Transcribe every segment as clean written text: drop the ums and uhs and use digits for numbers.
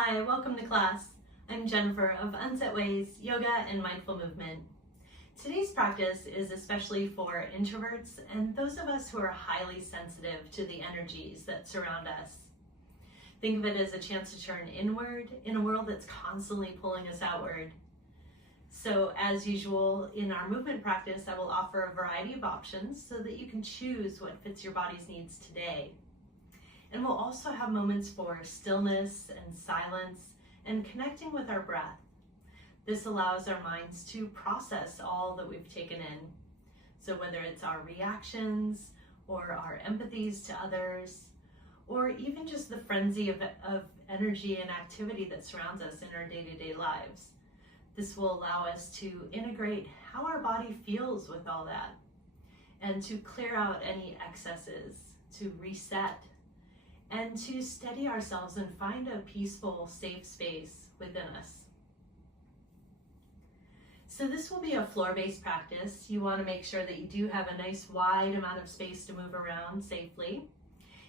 Hi, welcome to class. I'm Jennifer of Unset Ways, Yoga and Mindful Movement. Today's practice is especially for introverts and those of us who are highly sensitive to the energies that surround us. Think of it as a chance to turn inward in a world that's constantly pulling us outward. So as usual, in our movement practice, I will offer a variety of options so that you can choose what fits your body's needs today. And we'll also have moments for stillness and silence and connecting with our breath. This allows our minds to process all that we've taken in. So whether it's our reactions or our empathies to others, or even just the frenzy of energy and activity that surrounds us in our day-to-day lives. This will allow us to integrate how our body feels with all that and to clear out any excesses, to reset, and to steady ourselves and find a peaceful, safe space within us. So this will be a floor-based practice. You want to make sure that you do have a nice wide amount of space to move around safely.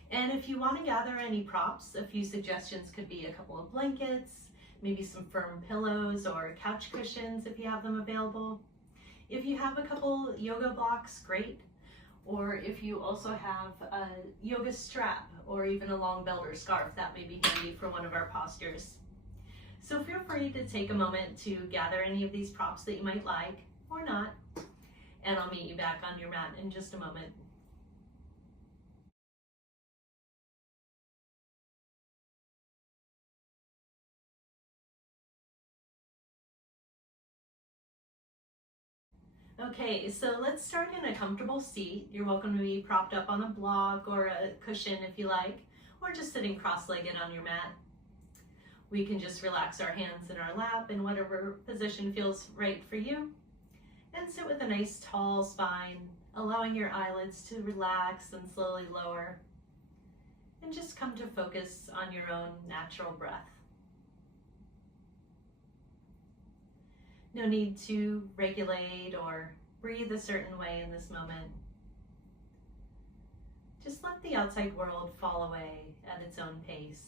And if you want to gather any props, a few suggestions could be a couple of blankets, maybe some firm pillows or couch cushions if you have them available. If you have a couple yoga blocks, great. Or if you also have a yoga strap or even a long belt or scarf, that may be handy for one of our postures. So feel free to take a moment to gather any of these props that you might like or not, and I'll meet you back on your mat in just a moment. Okay, so let's start in a comfortable seat. You're welcome to be propped up on a block or a cushion if you like, or just sitting cross-legged on your mat. We can just relax our hands in our lap in whatever position feels right for you, and sit with a nice tall spine, allowing your eyelids to relax and slowly lower, and just come to focus on your own natural breath. No need to regulate or breathe a certain way in this moment. Just let the outside world fall away at its own pace.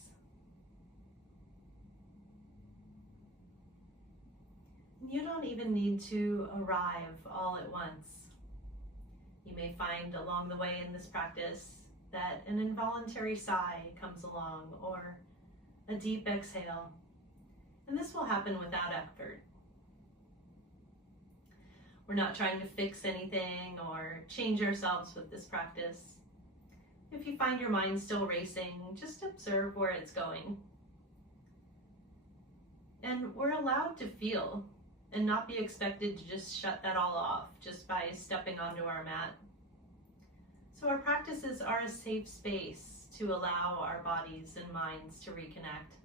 You don't even need to arrive all at once. You may find along the way in this practice that an involuntary sigh comes along or a deep exhale, and this will happen without effort. We're not trying to fix anything or change ourselves with this practice. If you find your mind still racing, just observe where it's going. And we're allowed to feel and not be expected to just shut that all off just by stepping onto our mat. So our practices are a safe space to allow our bodies and minds to reconnect.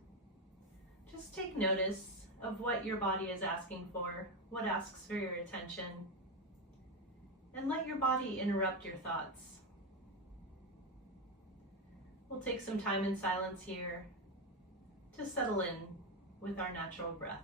Just take notice of what your body is asking for, what asks for your attention, and let your body interrupt your thoughts. We'll take some time in silence here to settle in with our natural breath.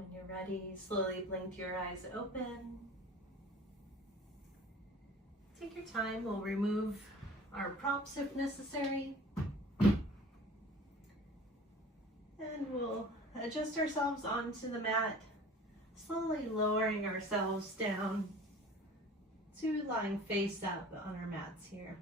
When you're ready, slowly blink your eyes open. Take your time, we'll remove our props if necessary. And we'll adjust ourselves onto the mat, slowly lowering ourselves down to lying face up on our mats here.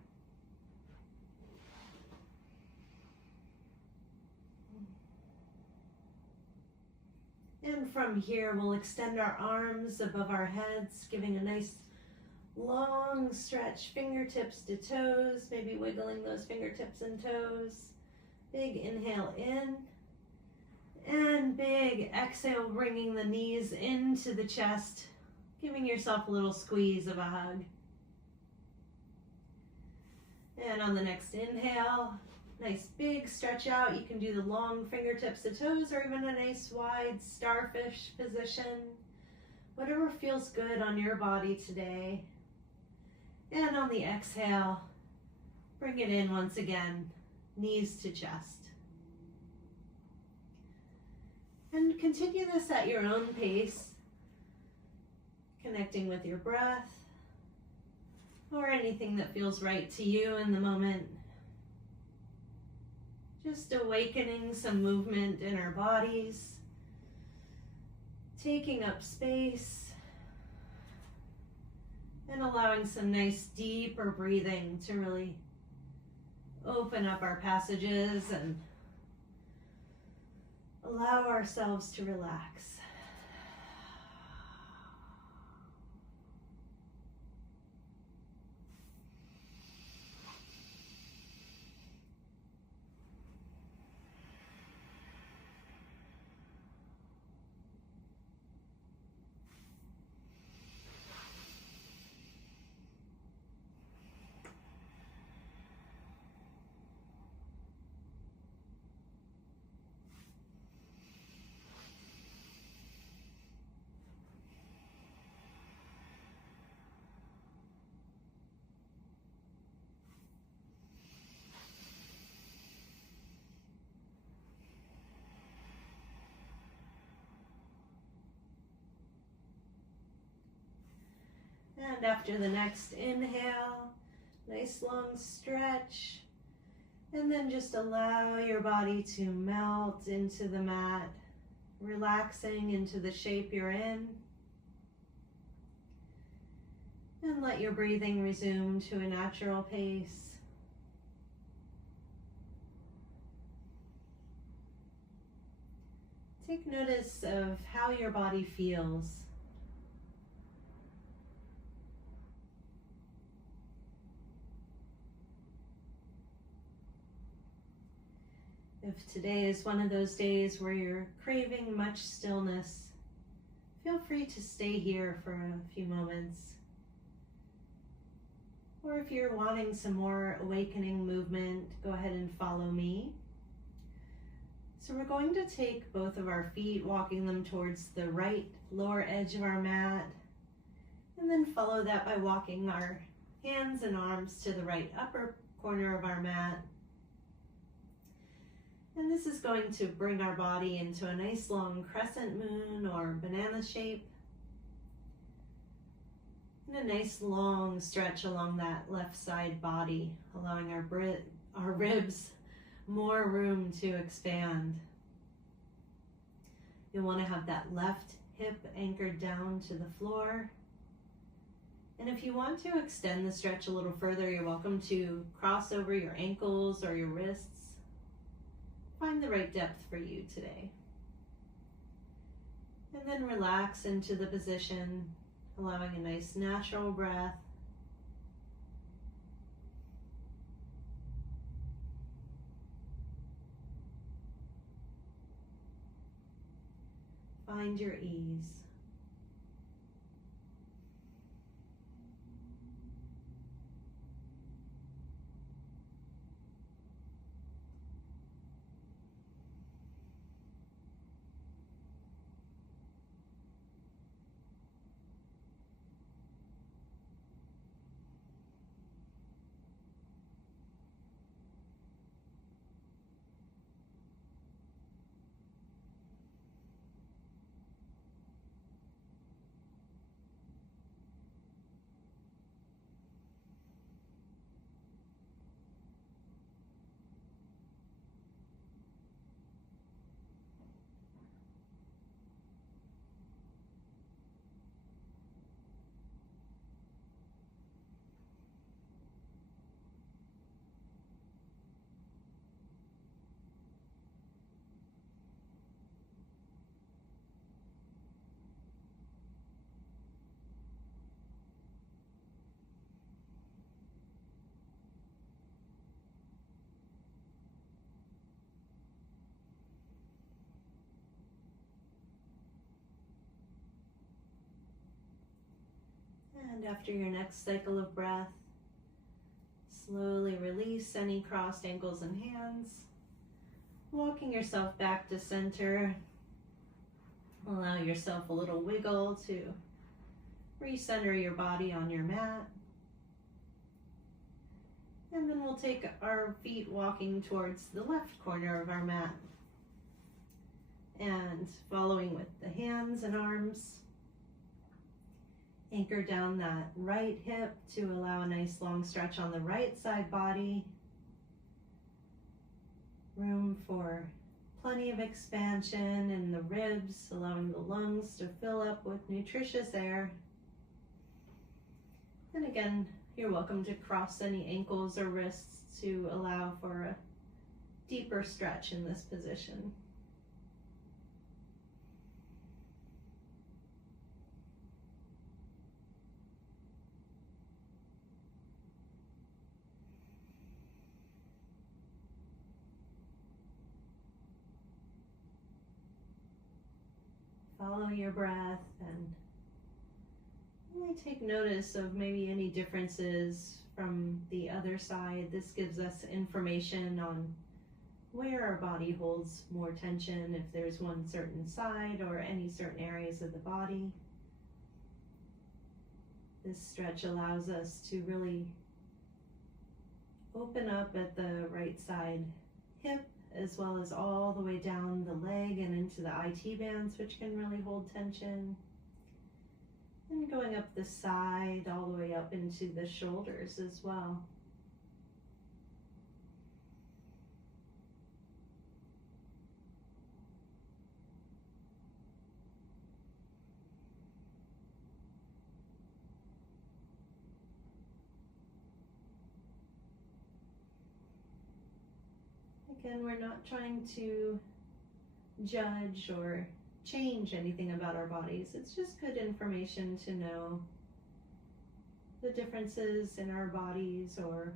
And from here, we'll extend our arms above our heads, giving a nice long stretch, fingertips to toes, maybe wiggling those fingertips and toes. Big inhale in, and big exhale, bringing the knees into the chest, giving yourself a little squeeze of a hug. And on the next inhale, nice big stretch out. You can do the long fingertips to toes or even a nice wide starfish position. Whatever feels good on your body today. And on the exhale, bring it in once again, knees to chest. And continue this at your own pace, connecting with your breath or anything that feels right to you in the moment. Just awakening some movement in our bodies, taking up space, and allowing some nice deeper breathing to really open up our passages and allow ourselves to relax. And after the next inhale, nice long stretch, and then just allow your body to melt into the mat, relaxing into the shape you're in. And let your breathing resume to a natural pace. Take notice of how your body feels. If today is one of those days where you're craving much stillness, feel free to stay here for a few moments. Or if you're wanting some more awakening movement, go ahead and follow me. So we're going to take both of our feet, walking them towards the right lower edge of our mat, and then follow that by walking our hands and arms to the right upper corner of our mat. And this is going to bring our body into a nice long crescent moon or banana shape. And a nice long stretch along that left side body, allowing our ribs more room to expand. You'll want to have that left hip anchored down to the floor. And if you want to extend the stretch a little further, you're welcome to cross over your ankles or your wrists. Find the right depth for you today. And then relax into the position, allowing a nice natural breath. Find your ease. And after your next cycle of breath, slowly release any crossed ankles and hands, walking yourself back to center. Allow yourself a little wiggle to recenter your body on your mat. And then we'll take our feet walking towards the left corner of our mat. And following with the hands and arms, anchor down that right hip to allow a nice long stretch on the right side body. Room for plenty of expansion in the ribs, allowing the lungs to fill up with nutritious air. And again, you're welcome to cross any ankles or wrists to allow for a deeper stretch in this position. Follow your breath and really take notice of maybe any differences from the other side. This gives us information on where our body holds more tension, if there's one certain side or any certain areas of the body. This stretch allows us to really open up at the right side hip, as well as all the way down the leg and into the IT bands, which can really hold tension. And going up the side, all the way up into the shoulders as well. Again, we're not trying to judge or change anything about our bodies. It's just good information to know the differences in our bodies or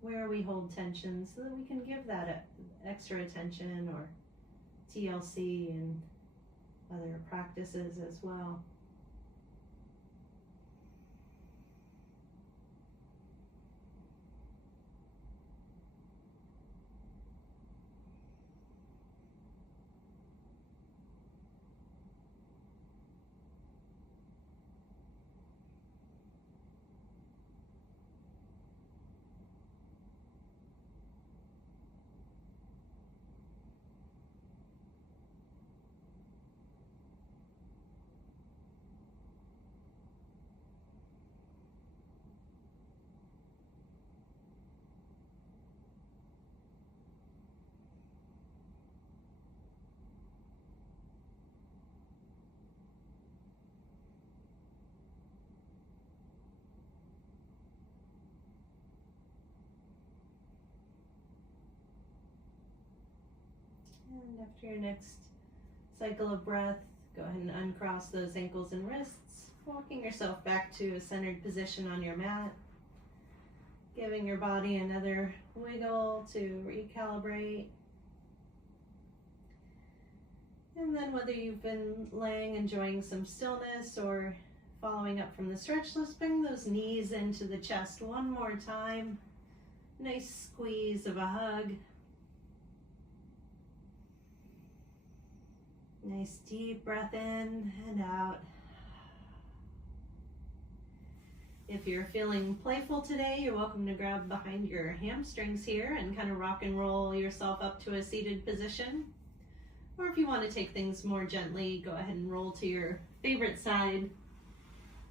where we hold tension so that we can give that extra attention or TLC and other practices as well. And after your next cycle of breath, go ahead and uncross those ankles and wrists, walking yourself back to a centered position on your mat, giving your body another wiggle to recalibrate. And then whether you've been laying enjoying some stillness or following up from the stretch, let's bring those knees into the chest one more time. Nice squeeze of a hug. Nice deep breath in and out. If you're feeling playful today, you're welcome to grab behind your hamstrings here and kind of rock and roll yourself up to a seated position. Or if you want to take things more gently, go ahead and roll to your favorite side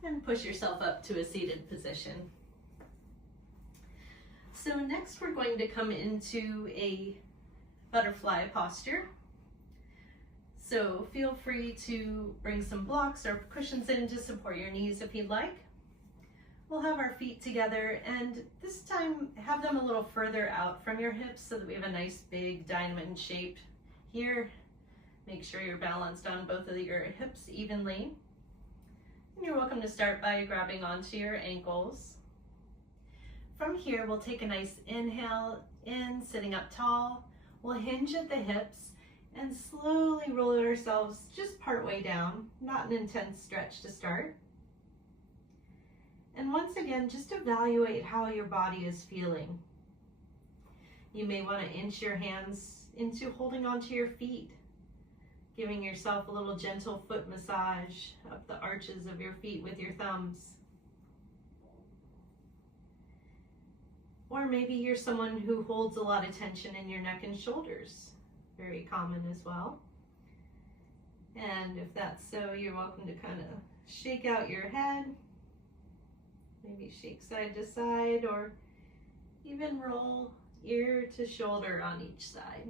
and push yourself up to a seated position. So next we're going to come into a butterfly posture. So feel free to bring some blocks or cushions in to support your knees if you'd like. We'll have our feet together, and this time have them a little further out from your hips so that we have a nice big diamond shape here. Make sure you're balanced on both of your hips evenly. And you're welcome to start by grabbing onto your ankles. From here, we'll take a nice inhale in, sitting up tall. We'll hinge at the hips and slowly roll ourselves just part way down, not an intense stretch to start. And once again, just evaluate how your body is feeling. You may want to inch your hands into holding onto your feet, giving yourself a little gentle foot massage up the arches of your feet with your thumbs. Or maybe you're someone who holds a lot of tension in your neck and shoulders. Very common as well. And if that's so, you're welcome to kind of shake out your head. Maybe shake side to side, or even roll ear to shoulder on each side.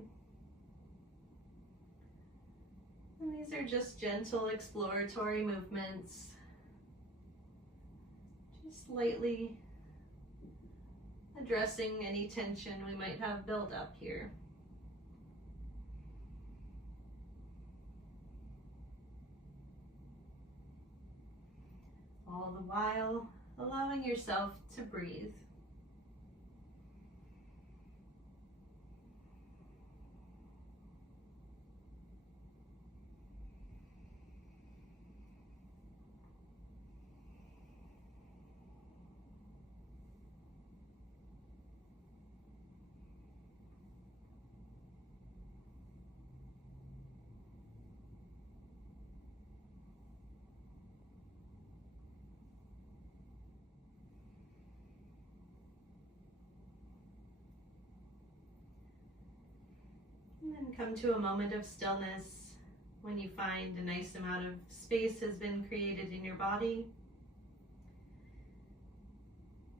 And these are just gentle exploratory movements. Just lightly addressing any tension we might have built up here. All the while allowing yourself to breathe. And then come to a moment of stillness when you find a nice amount of space has been created in your body.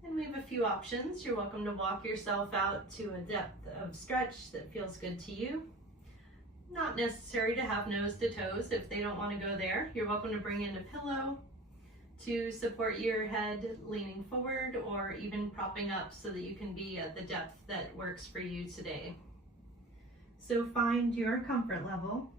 And we have a few options. You're welcome to walk yourself out to a depth of stretch that feels good to you. Not necessary to have nose to toes if they don't want to go there. You're welcome to bring in a pillow to support your head leaning forward, or even propping up so that you can be at the depth that works for you today. So find your comfort level.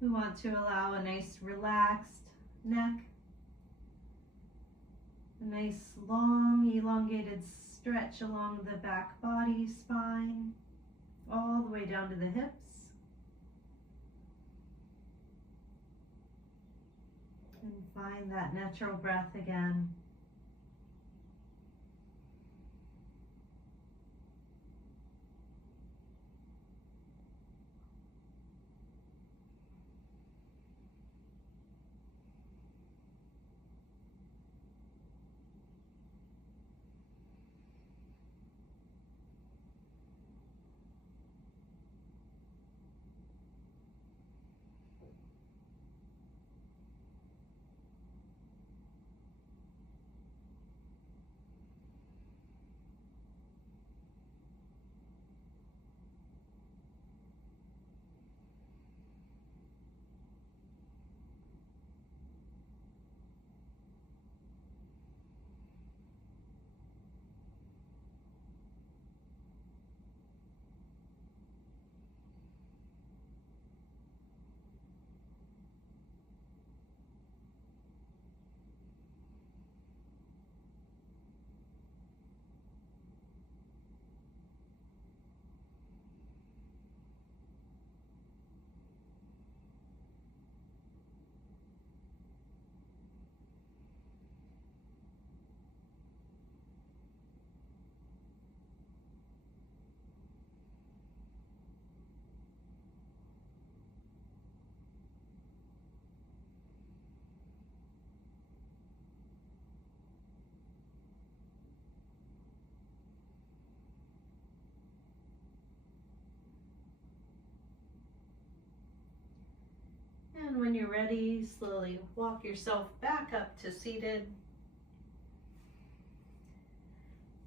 We want to allow a nice relaxed neck, a nice long elongated stretch along the back body, spine, all the way down to the hips. And find that natural breath again. And when you're ready, slowly walk yourself back up to seated.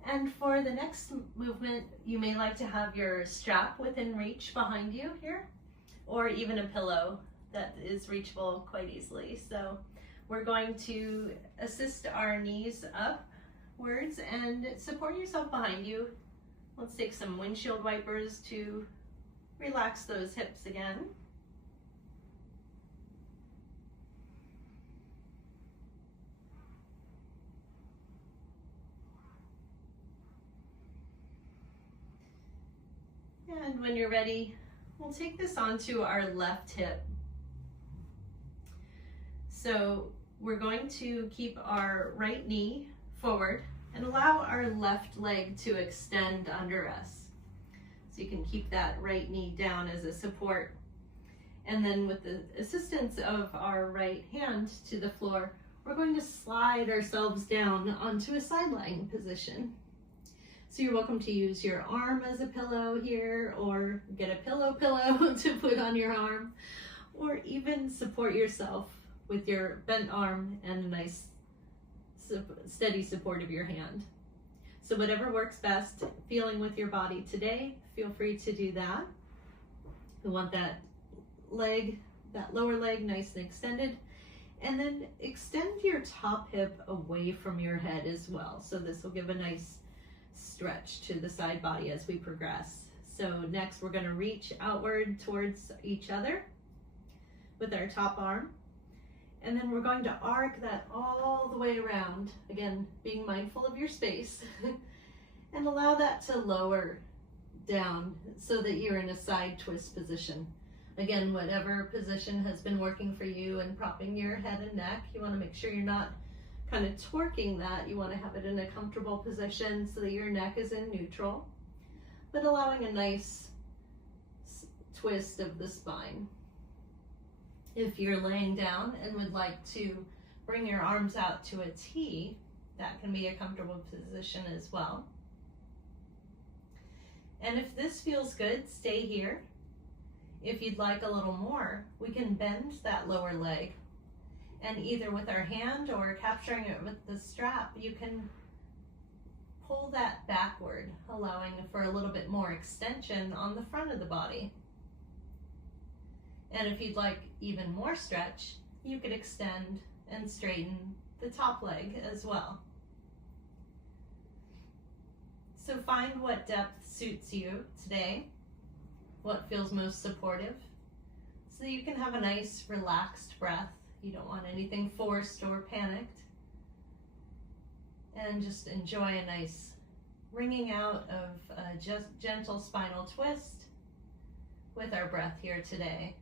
And for the next movement, you may like to have your strap within reach behind you here, or even a pillow that is reachable quite easily. So we're going to assist our knees upwards and support yourself behind you. Let's take some windshield wipers to relax those hips again. And when you're ready, we'll take this onto our left hip. So we're going to keep our right knee forward and allow our left leg to extend under us. So you can keep that right knee down as a support. And then with the assistance of our right hand to the floor, we're going to slide ourselves down onto a side lying position. So you're welcome to use your arm as a pillow here, or get a pillow to put on your arm, or even support yourself with your bent arm and a nice steady support of your hand. So whatever works best, feeling with your body today, feel free to do that. We want that leg, that lower leg nice and extended, and then extend your top hip away from your head as well. So this will give a nice stretch to the side body as we progress. So next we're going to reach outward towards each other with our top arm, and then we're going to arc that all the way around, again being mindful of your space, and allow that to lower down so that you're in a side twist position. Again, whatever position has been working for you and propping your head and neck, you want to make sure you're not kind of twerking that. You want to have it in a comfortable position so that your neck is in neutral, but allowing a nice twist of the spine. If you're laying down and would like to bring your arms out to a T, that can be a comfortable position as well. And if this feels good, stay here. If you'd like a little more, we can bend that lower leg, and either with our hand or capturing it with the strap, you can pull that backward, allowing for a little bit more extension on the front of the body. And if you'd like even more stretch, you could extend and straighten the top leg as well. So find what depth suits you today, what feels most supportive, so that you can have a nice relaxed breath. You don't want anything forced or panicked. And just enjoy a nice wringing out of a just gentle spinal twist with our breath here today.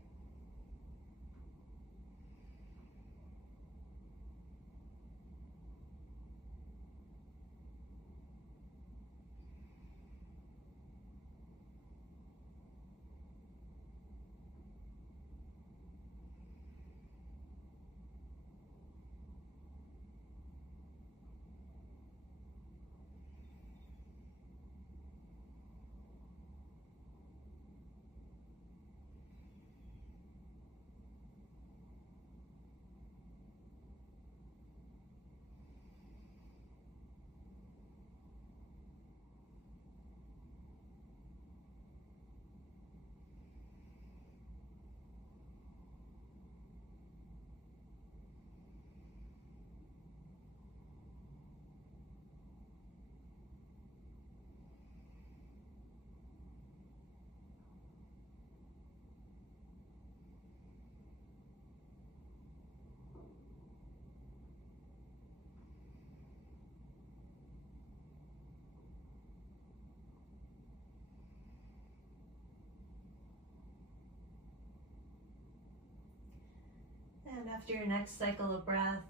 And after your next cycle of breath,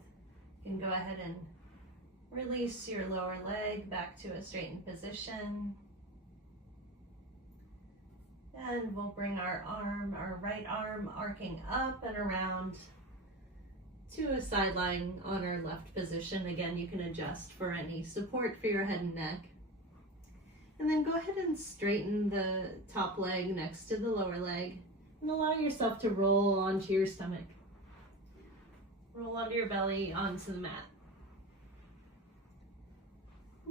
you can go ahead and release your lower leg back to a straightened position. And we'll bring our right arm arcing up and around to a side lying on our left position. Again, you can adjust for any support for your head and neck. And then go ahead and straighten the top leg next to the lower leg and allow yourself to roll onto your stomach. Roll onto your belly, onto the mat.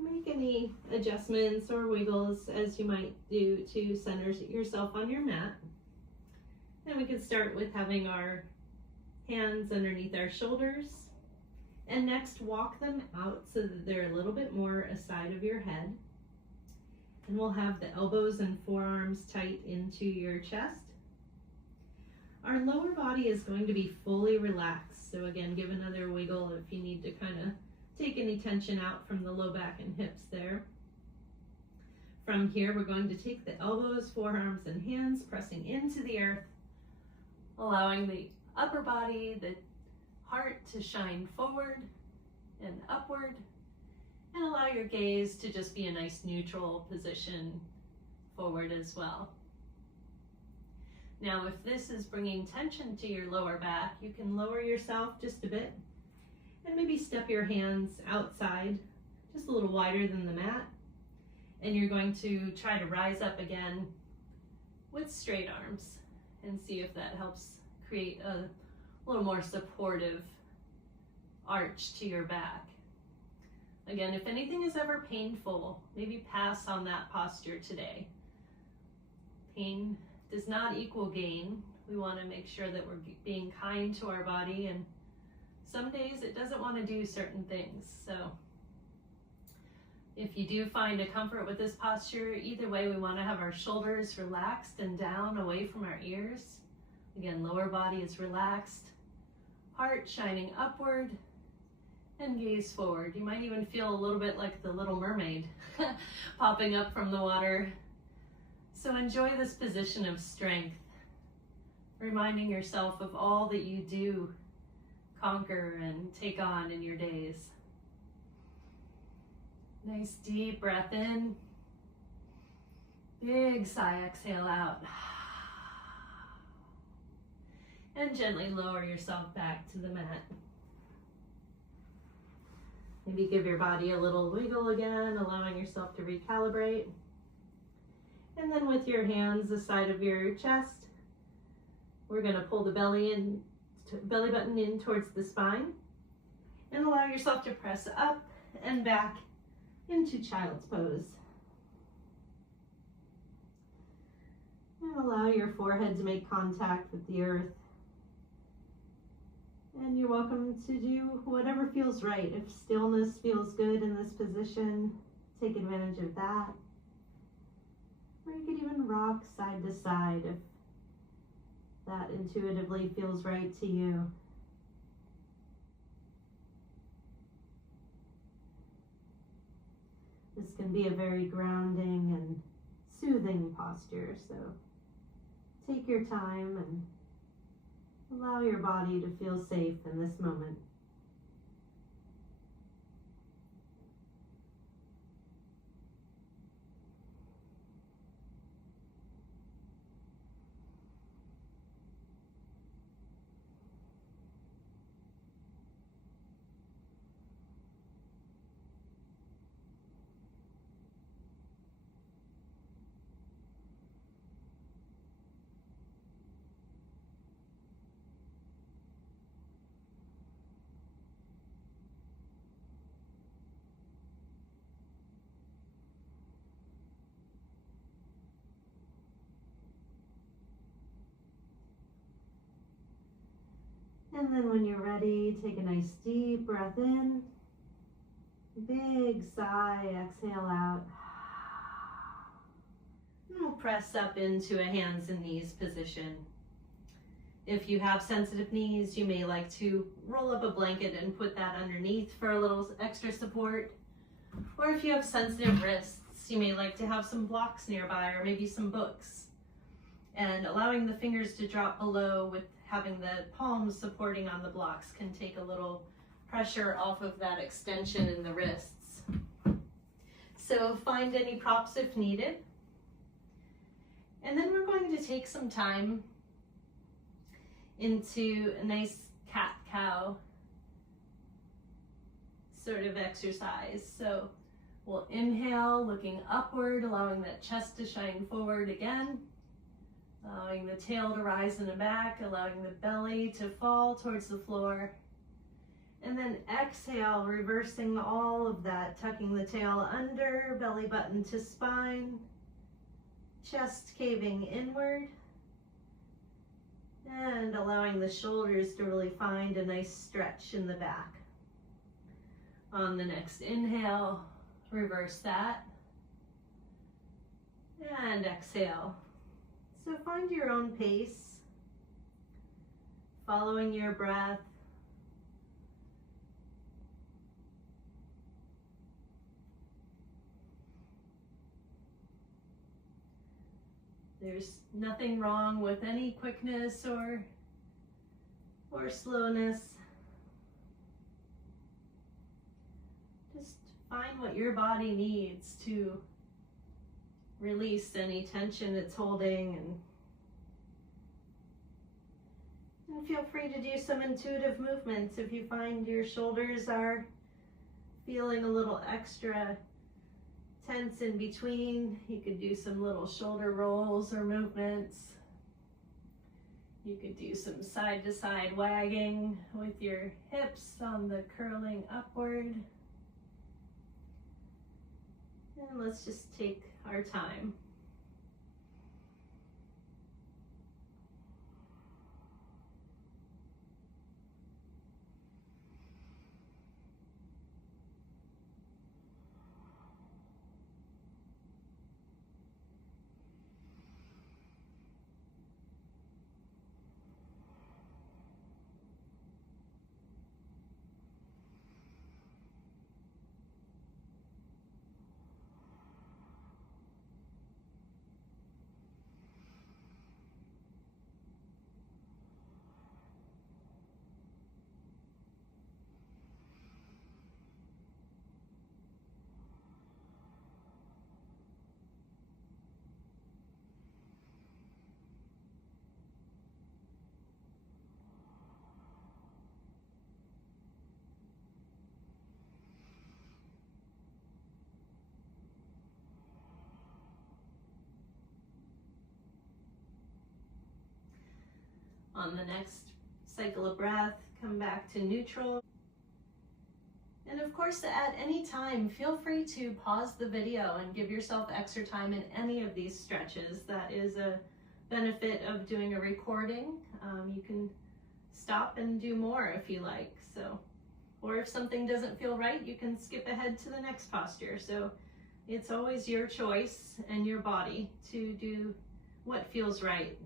Make any adjustments or wiggles as you might do to center yourself on your mat. And we can start with having our hands underneath our shoulders. And next, walk them out so that they're a little bit more aside of your head. And we'll have the elbows and forearms tight into your chest. Our lower body is going to be fully relaxed. So again, give another wiggle if you need to kind of take any tension out from the low back and hips there. From here, we're going to take the elbows, forearms, and hands pressing into the earth, allowing the upper body, the heart to shine forward and upward, and allow your gaze to just be a nice neutral position forward as well. Now, if this is bringing tension to your lower back, you can lower yourself just a bit and maybe step your hands outside, just a little wider than the mat. And you're going to try to rise up again with straight arms and see if that helps create a little more supportive arch to your back. Again, if anything is ever painful, maybe pass on that posture today. Pain does not equal gain. We want to make sure that we're being kind to our body, and some days it doesn't want to do certain things. So if you do find a comfort with this posture, either way, we want to have our shoulders relaxed and down away from our ears. Again, lower body is relaxed, heart shining upward, and gaze forward. You might even feel a little bit like the Little Mermaid popping up from the water. So enjoy this position of strength, reminding yourself of all that you do conquer and take on in your days. Nice deep breath in, big sigh, exhale out. And gently lower yourself back to the mat. Maybe give your body a little wiggle again, allowing yourself to recalibrate. And then with your hands the side of your chest, we're going to pull the belly button in towards the spine and allow yourself to press up and back into child's pose. And allow your forehead to make contact with the earth. And you're welcome to do whatever feels right. If stillness feels good in this position, take advantage of that. Or you could even rock side to side if that intuitively feels right to you. This can be a very grounding and soothing posture, so take your time and allow your body to feel safe in this moment. And then when you're ready, take a nice deep breath in, big sigh, exhale out. And we'll press up into a hands and knees position. If you have sensitive knees, you may like to roll up a blanket and put that underneath for a little extra support. Or if you have sensitive wrists, you may like to have some blocks nearby or maybe some books. And allowing the fingers to drop below with having the palms supporting on the blocks can take a little pressure off of that extension in the wrists. So find any props if needed. And then we're going to take some time into a nice cat-cow sort of exercise. So we'll inhale, looking upward, allowing that chest to shine forward again. Allowing the tail to rise in the back, allowing the belly to fall towards the floor. And then exhale, reversing all of that, tucking the tail under, belly button to spine, chest caving inward, and allowing the shoulders to really find a nice stretch in the back. On the next inhale, reverse that, and exhale. So find your own pace, following your breath. There's nothing wrong with any quickness or slowness. find what your body needs to release any tension it's holding, and feel free to do some intuitive movements. If you find your shoulders are feeling a little extra tense in between, you could do some little shoulder rolls or movements. You could do some side to side wagging with your hips on the curling upward. And let's just take our time. On the next cycle of breath, come back to neutral. And of course, at any time, feel free to pause the video and give yourself extra time in any of these stretches. That is a benefit of doing a recording. You can stop and do more if you like. Or if something doesn't feel right, you can skip ahead to the next posture. So it's always your choice and your body to do what feels right.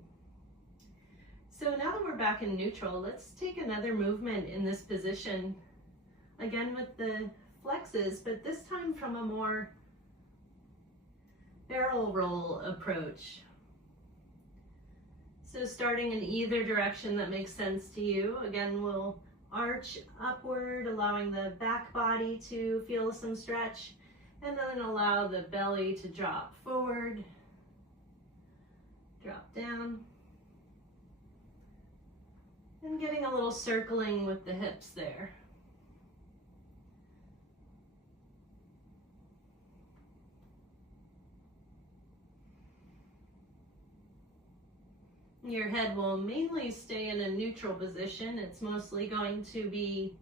So now that we're back in neutral, let's take another movement in this position. Again with the flexes, but this time from a more barrel roll approach. So starting in either direction that makes sense to you. Again, we'll arch upward, allowing the back body to feel some stretch, and then allow the belly to drop forward, drop down. And getting a little circling with the hips there. Your head will mainly stay in a neutral position. It's mostly going to be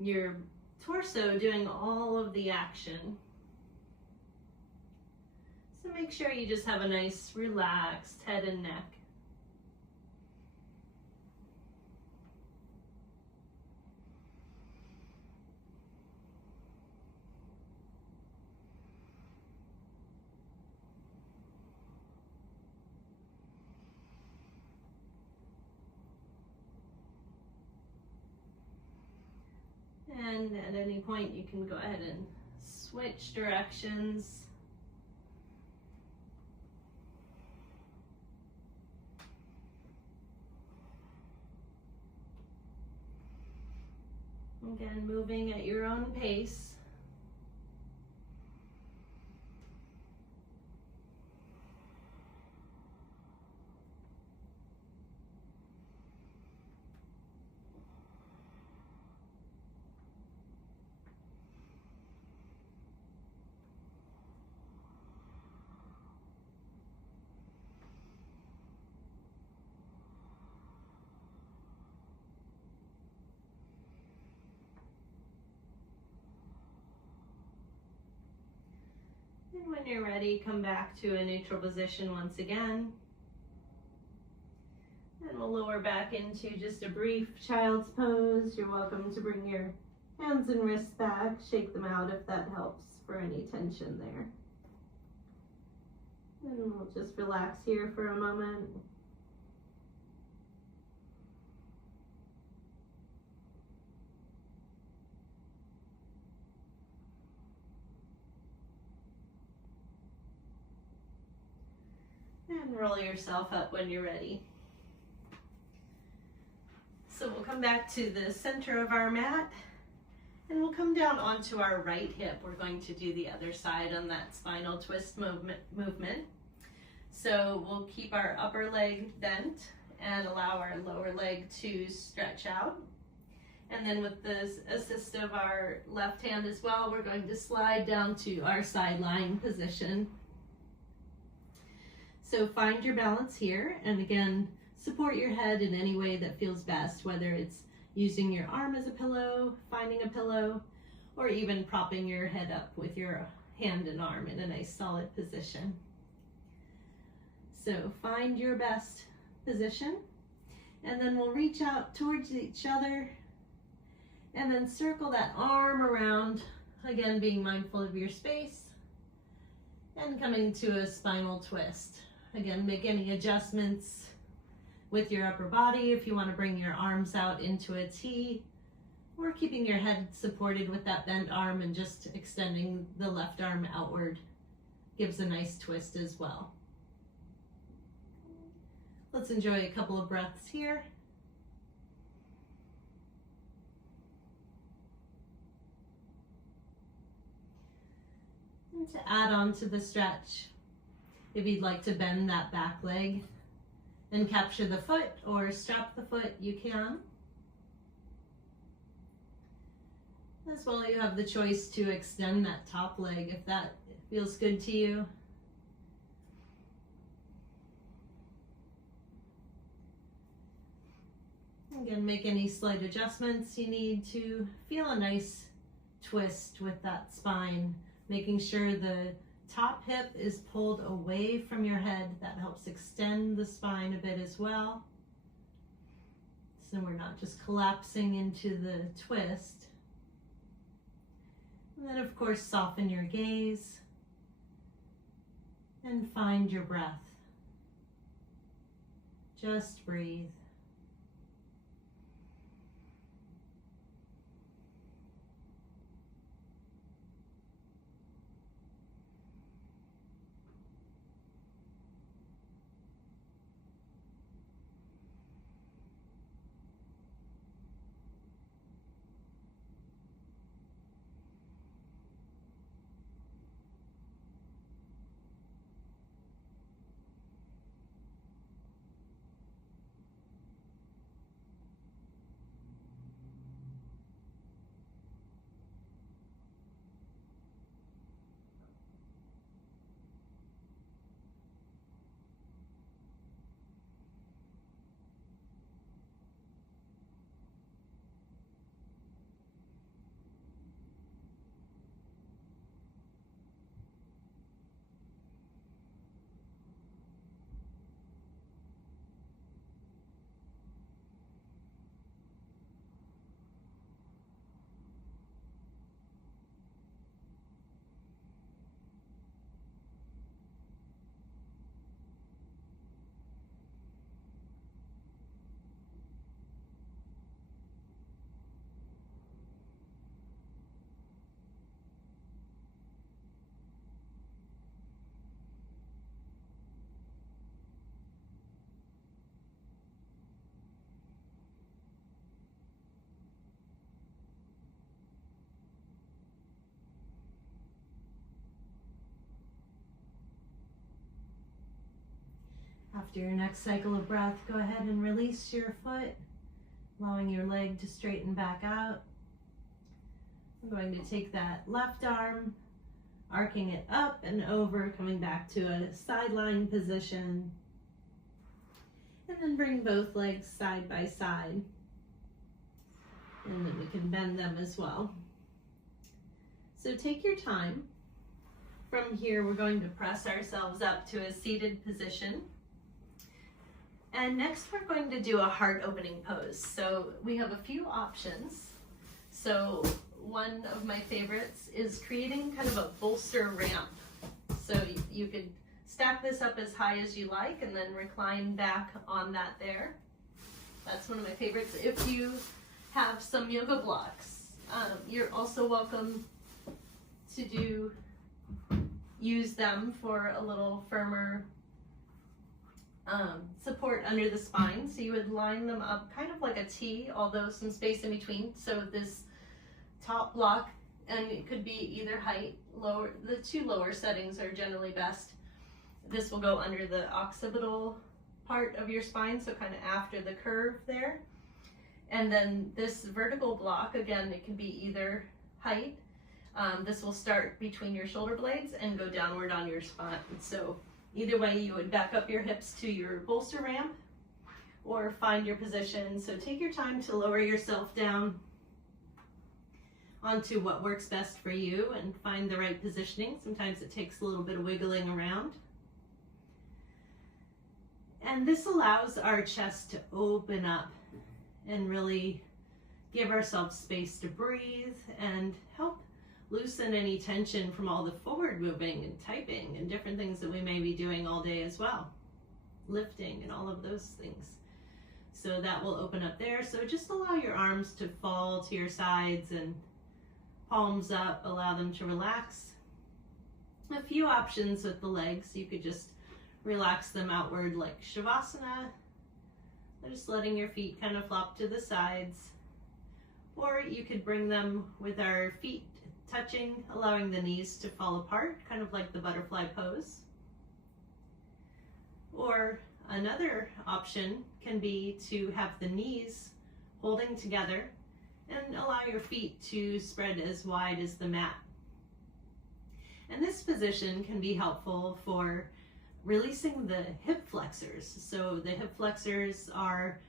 your torso doing all of the action. So make sure you just have a nice relaxed head and neck. And at any point you can go ahead and switch directions. Again, moving at your own pace. And when you're ready, come back to a neutral position once again. And we'll lower back into just a brief child's pose. You're welcome to bring your hands and wrists back, shake them out if that helps for any tension there. And we'll just relax here for a moment. And roll yourself up when you're ready. So we'll come back to the center of our mat And we'll come down onto our right hip. We're going to do the other side on that spinal twist movement. So we'll keep our upper leg bent and allow our lower leg to stretch out. And then with the assist of our left hand as well, we're going to slide down to our sideline position. So find your balance here, and again, support your head in any way that feels best, whether it's using your arm as a pillow, finding a pillow, or even propping your head up with your hand and arm in a nice solid position. So find your best position, and then we'll reach out towards each other and then circle that arm around, again being mindful of your space, and coming to a spinal twist. Again, make any adjustments with your upper body if you want to bring your arms out into a T, or keeping your head supported with that bent arm and just extending the left arm outward gives a nice twist as well. Let's enjoy a couple of breaths here. And to add on to the stretch, if you'd like to bend that back leg and capture the foot or strap the foot, you can. As well, you have the choice to extend that top leg if that feels good to you. Again, make any slight adjustments you need to feel a nice twist with that spine, making sure the top hip is pulled away from your head. That helps extend the spine a bit as well. So we're not just collapsing into the twist. And then of course, soften your gaze and find your breath. Just breathe. After your next cycle of breath, go ahead and release your foot, allowing your leg to straighten back out. I'm going to take that left arm, arcing it up and over, coming back to a sideline position. And then bring both legs side by side. And then we can bend them as well. So take your time. From here, we're going to press ourselves up to a seated position. And next we're going to do a heart opening pose. So we have a few options. So one of my favorites is creating kind of a bolster ramp. So you could stack this up as high as you like and then recline back on that there. That's one of my favorites. If you have some yoga blocks, you're also welcome to use them for a little firmer support under the spine. So you would line them up kind of like a T, although some space in between. So this top block, and it could be either height, lower. The two lower settings are generally best. This will go under the occipital part of your spine, so kind of after the curve there. And then this vertical block, again, it can be either height. This will start between your shoulder blades and go downward on your spine. So either way, you would back up your hips to your bolster ramp or find your position. So take your time to lower yourself down onto what works best for you and find the right positioning. Sometimes it takes a little bit of wiggling around. And this allows our chest to open up and really give ourselves space to breathe and help loosen any tension from all the forward moving and typing and different things that we may be doing all day as well. Lifting and all of those things. So that will open up there. So just allow your arms to fall to your sides and palms up, allow them to relax. A few options with the legs. You could just relax them outward like Savasana, just letting your feet kind of flop to the sides. Or you could bring them with our feet touching, allowing the knees to fall apart, kind of like the butterfly pose. Or another option can be to have the knees holding together and allow your feet to spread as wide as the mat. And this position can be helpful for releasing the hip flexors. So the hip flexors are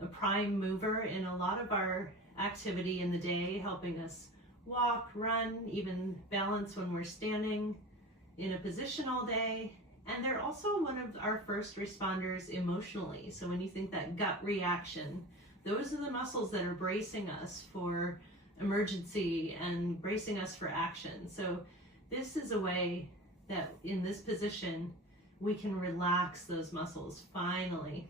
a prime mover in a lot of our activity in the day, helping us walk, run, even balance when we're standing in a position all day. And they're also one of our first responders emotionally. So when you think that gut reaction, those are the muscles that are bracing us for emergency and bracing us for action. So this is a way that in this position, we can relax those muscles finally.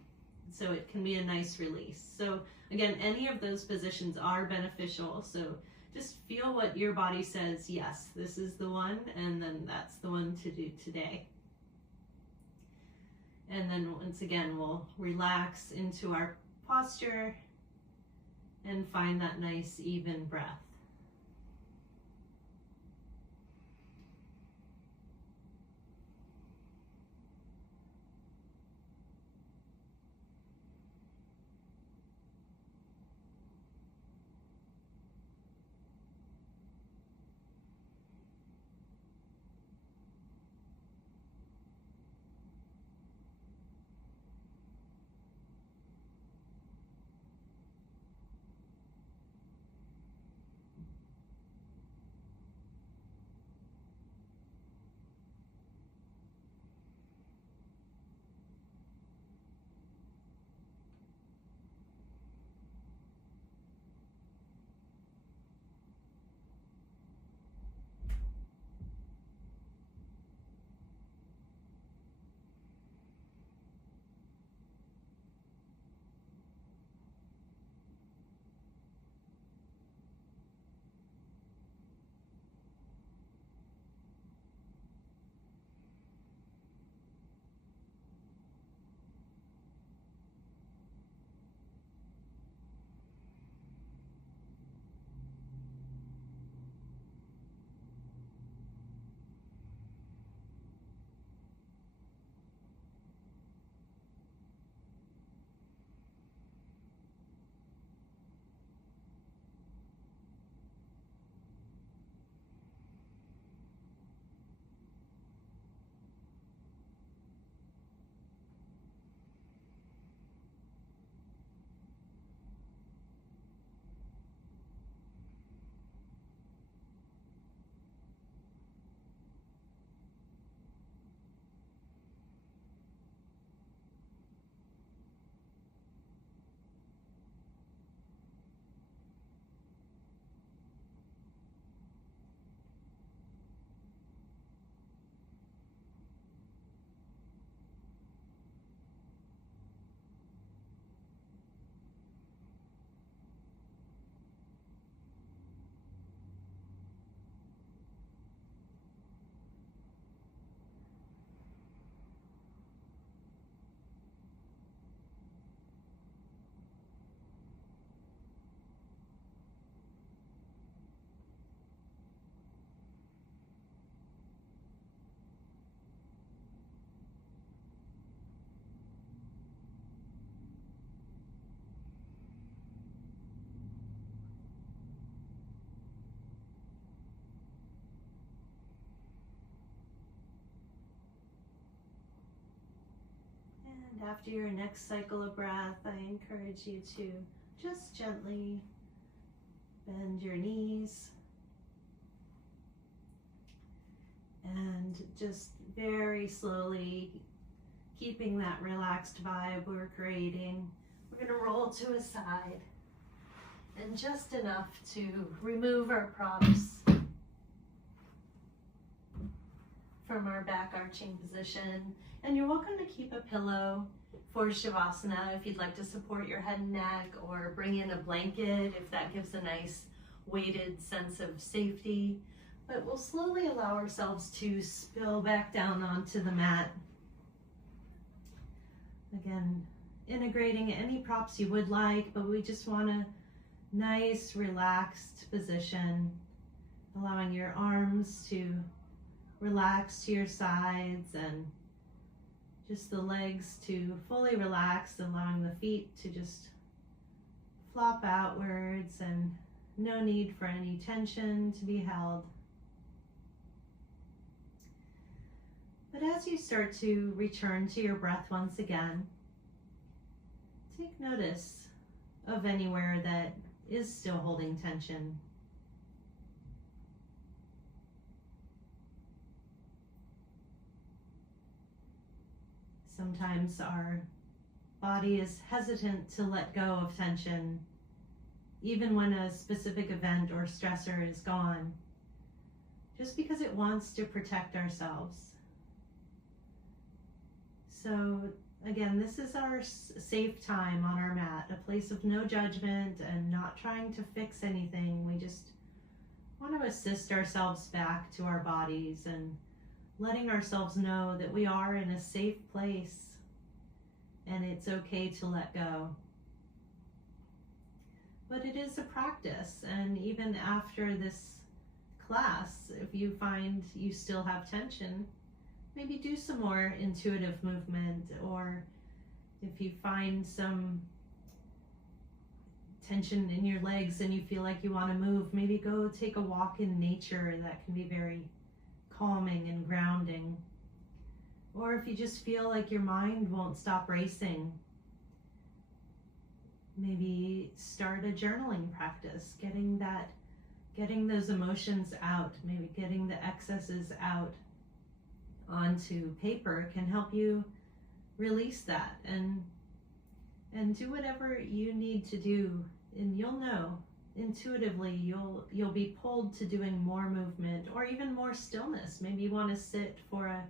So it can be a nice release. So again, any of those positions are beneficial. So just feel what your body says, yes, this is the one, and then that's the one to do today. And then once again, we'll relax into our posture and find that nice even breath. And after your next cycle of breath, I encourage you to just gently bend your knees and just very slowly, keeping that relaxed vibe we're creating, we're going to roll to a side and just enough to remove our props from our back arching position. And you're welcome to keep a pillow for Savasana if you'd like to support your head and neck, or bring in a blanket if that gives a nice weighted sense of safety. But we'll slowly allow ourselves to spill back down onto the mat. Again, integrating any props you would like, but we just want a nice relaxed position, allowing your arms to relax to your sides and just the legs to fully relax, allowing the feet to just flop outwards and no need for any tension to be held. But as you start to return to your breath once again, take notice of anywhere that is still holding tension. Sometimes our body is hesitant to let go of tension, even when a specific event or stressor is gone, just because it wants to protect ourselves. So again, this is our safe time on our mat, a place of no judgment and not trying to fix anything. We just want to assist ourselves back to our bodies and letting ourselves know that we are in a safe place and it's okay to let go. But it is a practice, and even after this class, if you find you still have tension, maybe do some more intuitive movement, or if you find some tension in your legs and you feel like you want to move, maybe go take a walk in nature. That can be very calming and grounding. Or if you just feel like your mind won't stop racing, maybe start a journaling practice, getting those emotions out, maybe getting the excesses out onto paper can help you release that and do whatever you need to do. And you'll know intuitively, you'll be pulled to doing more movement or even more stillness. Maybe you want to sit for a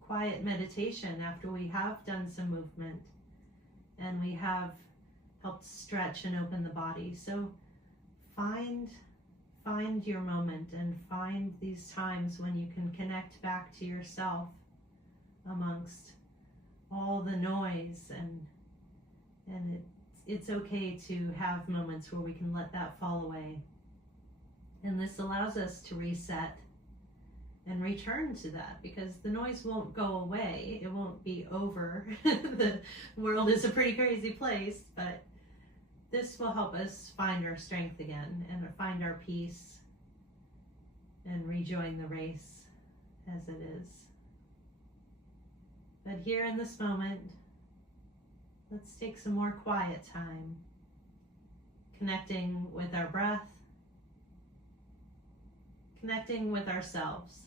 quiet meditation after we have done some movement and we have helped stretch and open the body. So find your moment and find these times when you can connect back to yourself amongst all the noise, and it's okay to have moments where we can let that fall away. And this allows us to reset and return to that, because the noise won't go away. It won't be over. The world is a pretty crazy place, but this will help us find our strength again and find our peace and rejoin the race as it is. But here in this moment, let's take some more quiet time, connecting with our breath, connecting with ourselves.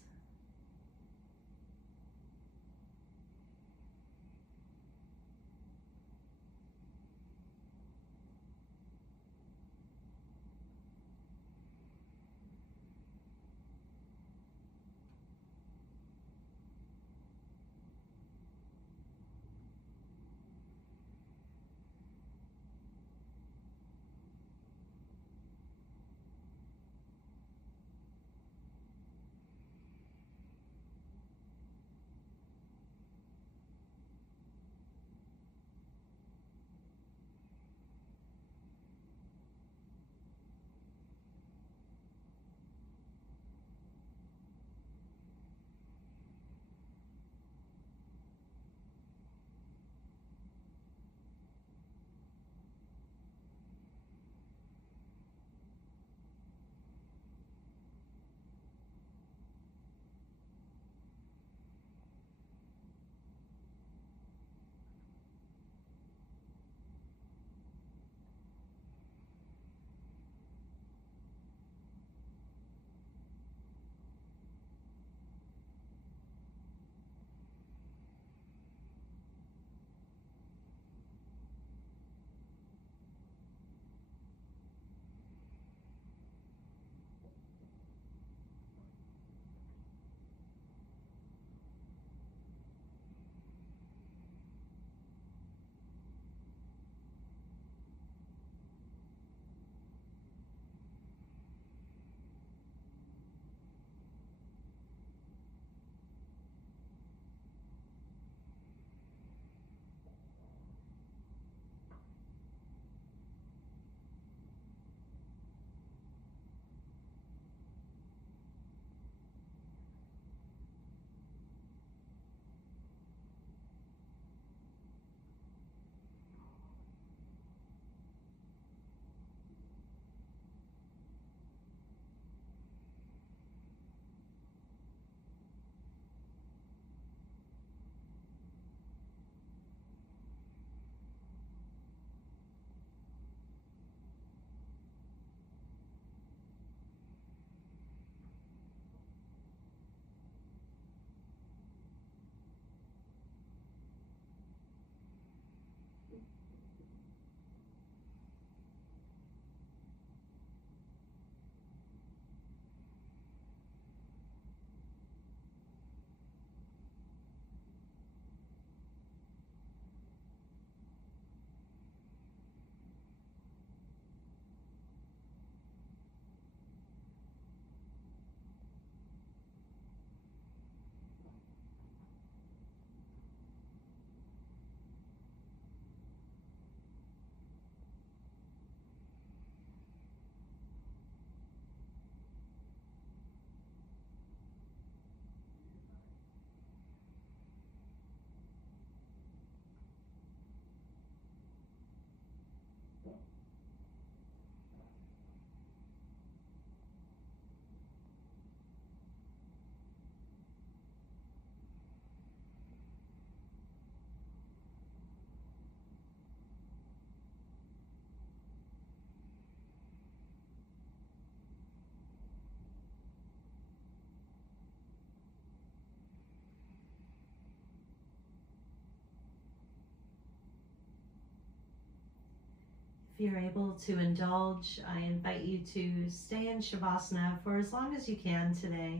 you're able to indulge, I invite you to stay in Savasana for as long as you can today.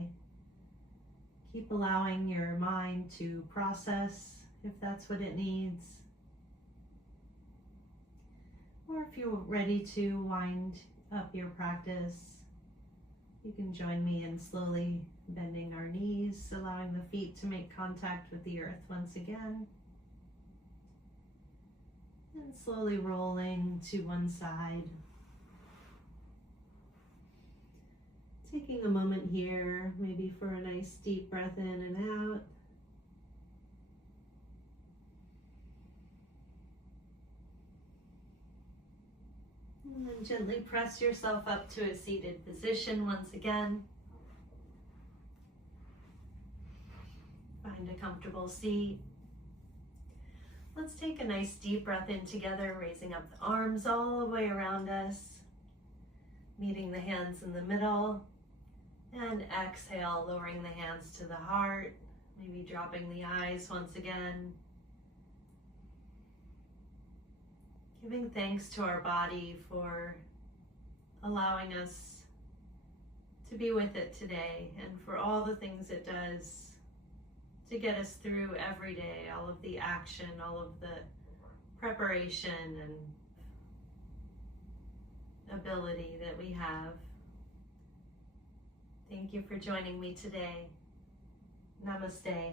Keep allowing your mind to process if that's what it needs. Or if you're ready to wind up your practice, you can join me in slowly bending our knees, allowing the feet to make contact with the earth once again. And slowly rolling to one side. Taking a moment here, maybe for a nice deep breath in and out. And then gently press yourself up to a seated position once again. Find a comfortable seat. Let's take a nice deep breath in together, raising up the arms all the way around us, meeting the hands in the middle, and exhale, lowering the hands to the heart, maybe dropping the eyes once again. Giving thanks to our body for allowing us to be with it today and for all the things it does to get us through every day, all of the action, all of the preparation and ability that we have. Thank you for joining me today. Namaste.